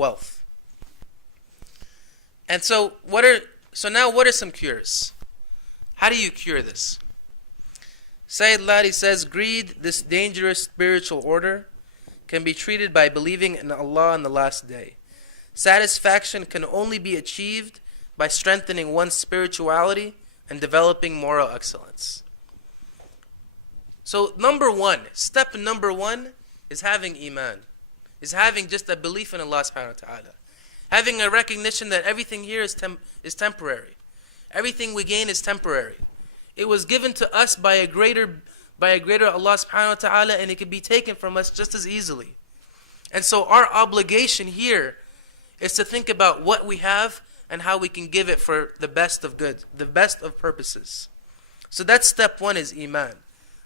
wealth. And so what are some cures? How do you cure this? Sayyid Ladi says, greed, this dangerous spiritual order, can be treated by believing in Allah on the last day. Satisfaction can only be achieved by strengthening one's spirituality and developing moral excellence. So step number one is having iman, is having just a belief in Allah subhanahu wa ta'ala. Having a recognition that everything here is temporary. Everything we gain is temporary. It was given to us by a greater Allah subhanahu wa ta'ala, and it can be taken from us just as easily. And so our obligation here is to think about what we have and how we can give it for the best of good, the best of purposes. So that's step one, is iman.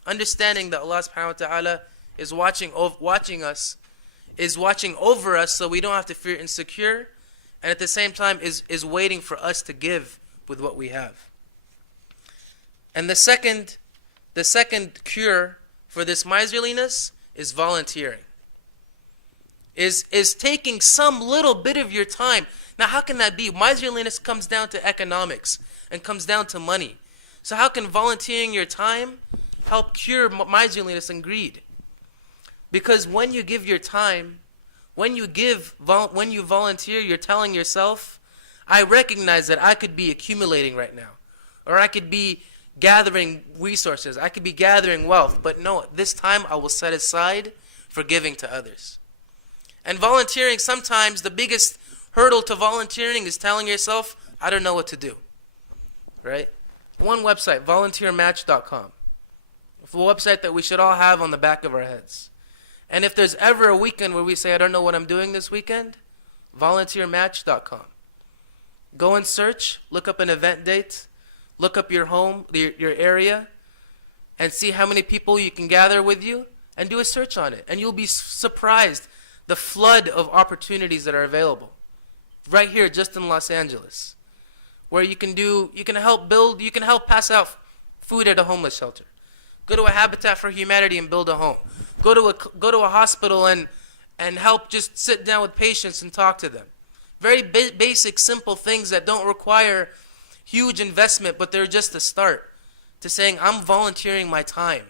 Understanding that Allah subhanahu wa ta'ala is watching us, is watching over us, so we don't have to feel insecure, and at the same time is waiting for us to give with what we have. And the second cure for this miserliness is volunteering. Is taking some little bit of your time. Now how can that be? Miserliness comes down to economics and comes down to money. So how can volunteering your time help cure miserliness and greed? Because when you give your time, when you volunteer, you're telling yourself, I recognize that I could be accumulating right now, or I could be gathering resources, I could be gathering wealth, but no, this time I will set aside for giving to others. And volunteering, sometimes the biggest hurdle to volunteering is telling yourself, I don't know what to do. Right? One website, volunteermatch.com. A website that we should all have on the back of our heads. And if there's ever a weekend where we say, I don't know what I'm doing this weekend, volunteermatch.com. Go and search, look up an event date, look up your home, your area, and see how many people you can gather with you, and do a search on it. And you'll be surprised the flood of opportunities that are available right here just in Los Angeles, where you can help pass out food at a homeless shelter, go to a Habitat for Humanity and build a home, go to a hospital and help just sit down with patients and talk to them. Very basic, simple things that don't require huge investment, but they're just a start to saying, I'm volunteering my time,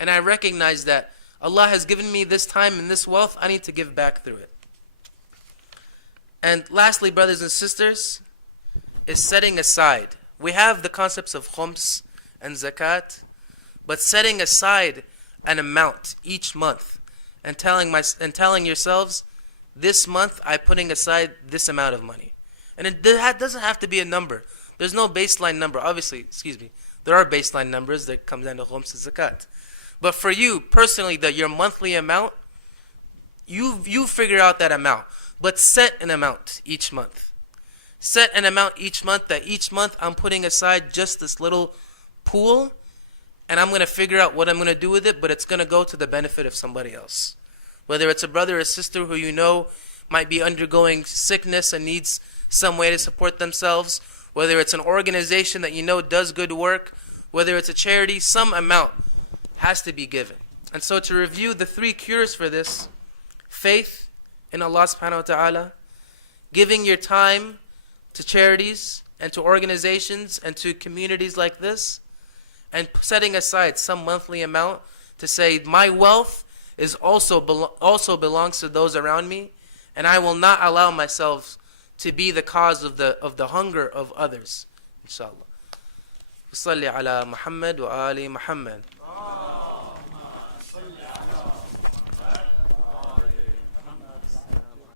and I recognize that Allah has given me this time and this wealth, I need to give back through it. And lastly, brothers and sisters, is setting aside. We have the concepts of khums and zakat, but setting aside an amount each month and telling yourselves, this month I'm putting aside this amount of money. And it doesn't have to be a number. There's no baseline number. Obviously, there are baseline numbers that come down to khums and zakat. But for you personally, your monthly amount, you figure out that amount. But set an amount each month. Set an amount each month that each month I'm putting aside just this little pool, and I'm going to figure out what I'm going to do with it, but it's going to go to the benefit of somebody else. Whether it's a brother or sister who you know might be undergoing sickness and needs some way to support themselves, whether it's an organization that you know does good work, whether it's a charity, some amount has to be given. And so to review the three cures for this: faith in Allah subhanahu wa ta'ala, giving your time to charities and to organizations and to communities like this, and setting aside some monthly amount to say, my wealth is also belongs to those around me, and I will not allow myself to be the cause of the hunger of others. Inshallah. Salli ala Muhammad wa ali Muhammad.